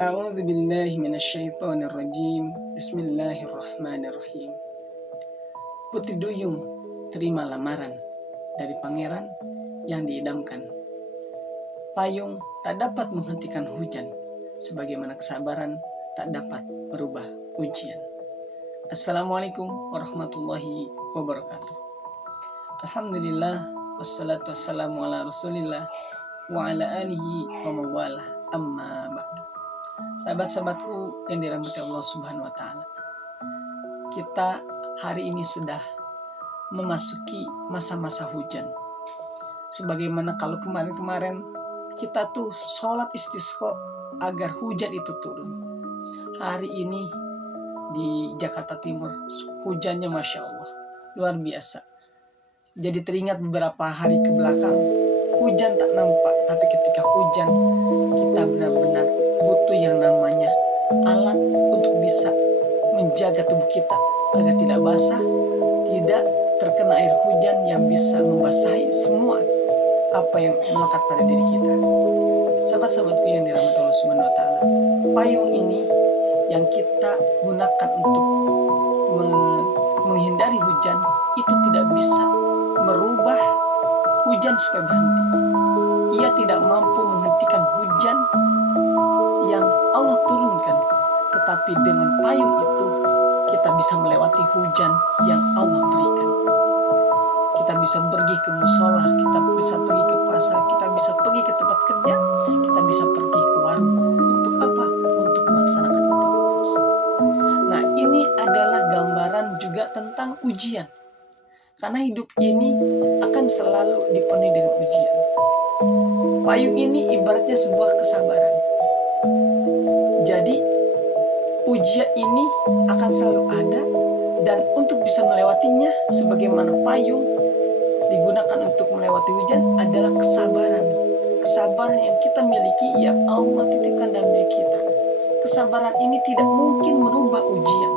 A'udzu billahi minasyaitonir rajim. Bismillahirrahmanirrahim. Putri Duyung terima lamaran dari pangeran yang diidamkan. Payung tak dapat menghentikan hujan, sebagaimana kesabaran tak dapat merubah ujian. Assalamualaikum warahmatullahi wabarakatuh. Alhamdulillah, wassalatu wassalamu ala rasulillah wa ala alihi wa mawalah, amma ba'du. Sahabat-sahabatku yang dirahmati Allah Subhanahu wa Ta'ala, kita hari ini sudah memasuki masa-masa hujan. Sebagaimana kalau kemarin-kemarin kita tuh sholat istisqa agar hujan itu turun. Hari ini di Jakarta Timur hujannya Masya Allah luar biasa. Jadi teringat beberapa hari ke belakang hujan tak nampak, tapi ketika hujan kita benar-benar butuh yang namanya alat untuk bisa menjaga tubuh kita agar tidak basah, tidak terkena air hujan yang bisa membasahi semua apa yang melekat pada diri kita. Sahabat-sahabatku yang dirahmati Allah Subhanahu wa Ta'ala, payung ini yang kita gunakan untuk menghindari hujan itu tidak bisa merubah hujan supaya berhenti. Ia tidak mampu menghentikan hujan yang Allah turunkan, tetapi dengan payung itu kita bisa melewati hujan yang Allah berikan. Kita bisa pergi ke musola, kita bisa pergi ke pasar, kita bisa pergi ke tempat kerja, kita bisa pergi ke warung. Untuk apa? Untuk melaksanakan aktivitas. Nah, ini adalah gambaran juga tentang ujian. Karena hidup ini akan selalu dipenuhi dengan ujian. Payung ini ibaratnya sebuah kesabaran. Jadi ujian ini akan selalu ada, dan untuk bisa melewatinya sebagaimana payung digunakan untuk melewati hujan adalah kesabaran. Kesabaran yang kita miliki yang Allah titipkan dalam diri kita. Kesabaran ini tidak mungkin merubah ujian.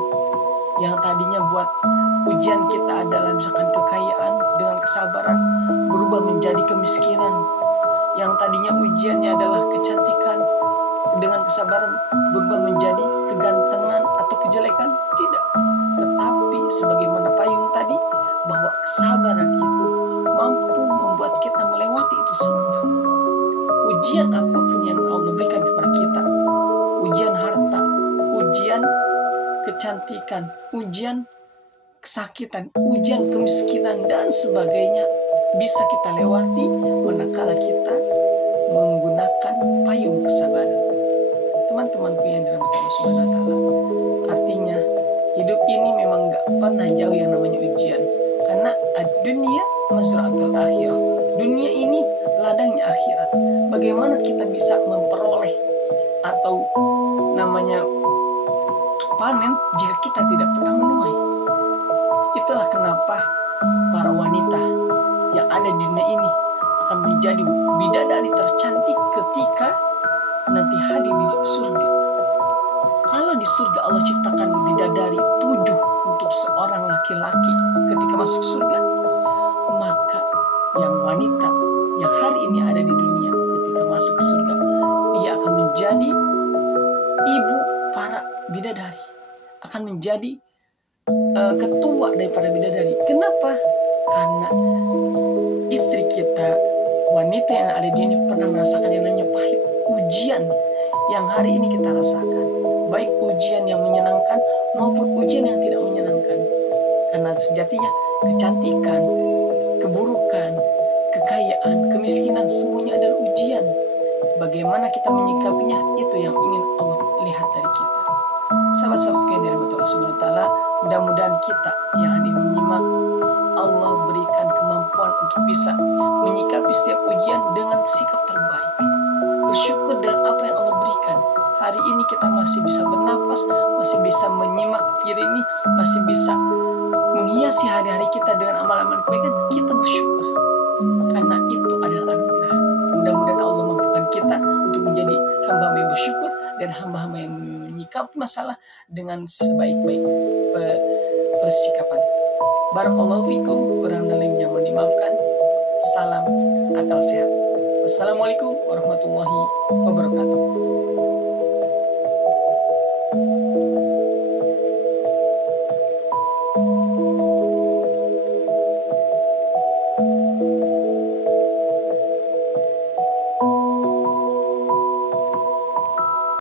Yang tadinya buat ujian kita adalah misalkan kekayaan, dengan kesabaran berubah menjadi kemiskinan. Yang tadinya ujiannya adalah kecantikan, dengan kesabaran berubah menjadi kegantengan atau kejelekan. Tidak. Tetapi sebagaimana payung tadi, bahwa kesabaran itu mampu membuat kita melewati itu semua. Ujian apapun yang Allah berikan kepada kita, ujian harta, ujian kecantikan, ujian kesakitan, ujian kemiskinan dan sebagainya, bisa kita lewati manakala kita menggunakan payung kesabaran. Teman-temanku yang dirahmati Allah Subhanahu wa Ta'ala, artinya hidup ini memang gak pernah jauh yang namanya ujian. Karena dunia mazra'atul akhirah, dunia ini ladangnya akhirat. Bagaimana kita bisa memperoleh atau namanya panen jika kita tidak pernah menuai? Itulah kenapa para wanita yang ada di dunia ini akan menjadi bidadari tercantik ketika nanti hadir di surga. Kalau di surga Allah ciptakan bidadari 7 untuk seorang laki-laki ketika masuk surga, maka yang wanita yang hari ini ada di dunia ketika masuk ke surga, dia akan menjadi ibu para bidadari, akan menjadi ketua daripada bidadari. Kenapa? Karena istri kita, wanita yang ada di ini pernah merasakan yang namanya pahit ujian yang hari ini kita rasakan, baik ujian yang menyenangkan maupun ujian yang tidak menyenangkan. Karena sejatinya kecantikan, keburukan, kekayaan, kemiskinan semuanya adalah ujian. Bagaimana kita menyikapinya, itu yang ingin Allah lihat dari kita. Sahabat-sahabat yang dirahmati Allah Subhanahu wa Ta'ala, mudah-mudahan kita yang hadir menyimak, Allah berikan kemampuan untuk bisa menyikapi setiap ujian dengan sikap terbaik. Bersyukur dengan apa yang Allah berikan. Hari ini kita masih bisa bernapas, masih bisa menyimak video ini, masih bisa menghiasi hari-hari kita dengan amal-amal kebaikan. Kita bersyukur karena itu adalah anugerah. Mudah-mudahan Allah mampukan kita untuk menjadi hamba-hamba yang bersyukur dan hamba-hamba yang menyikapi masalah dengan sebaik-baik persikapan. Barakallahu fikum, kurang lebihnya mohon dimaafkan. Salam akal sehat. Wassalamualaikum warahmatullahi wabarakatuh.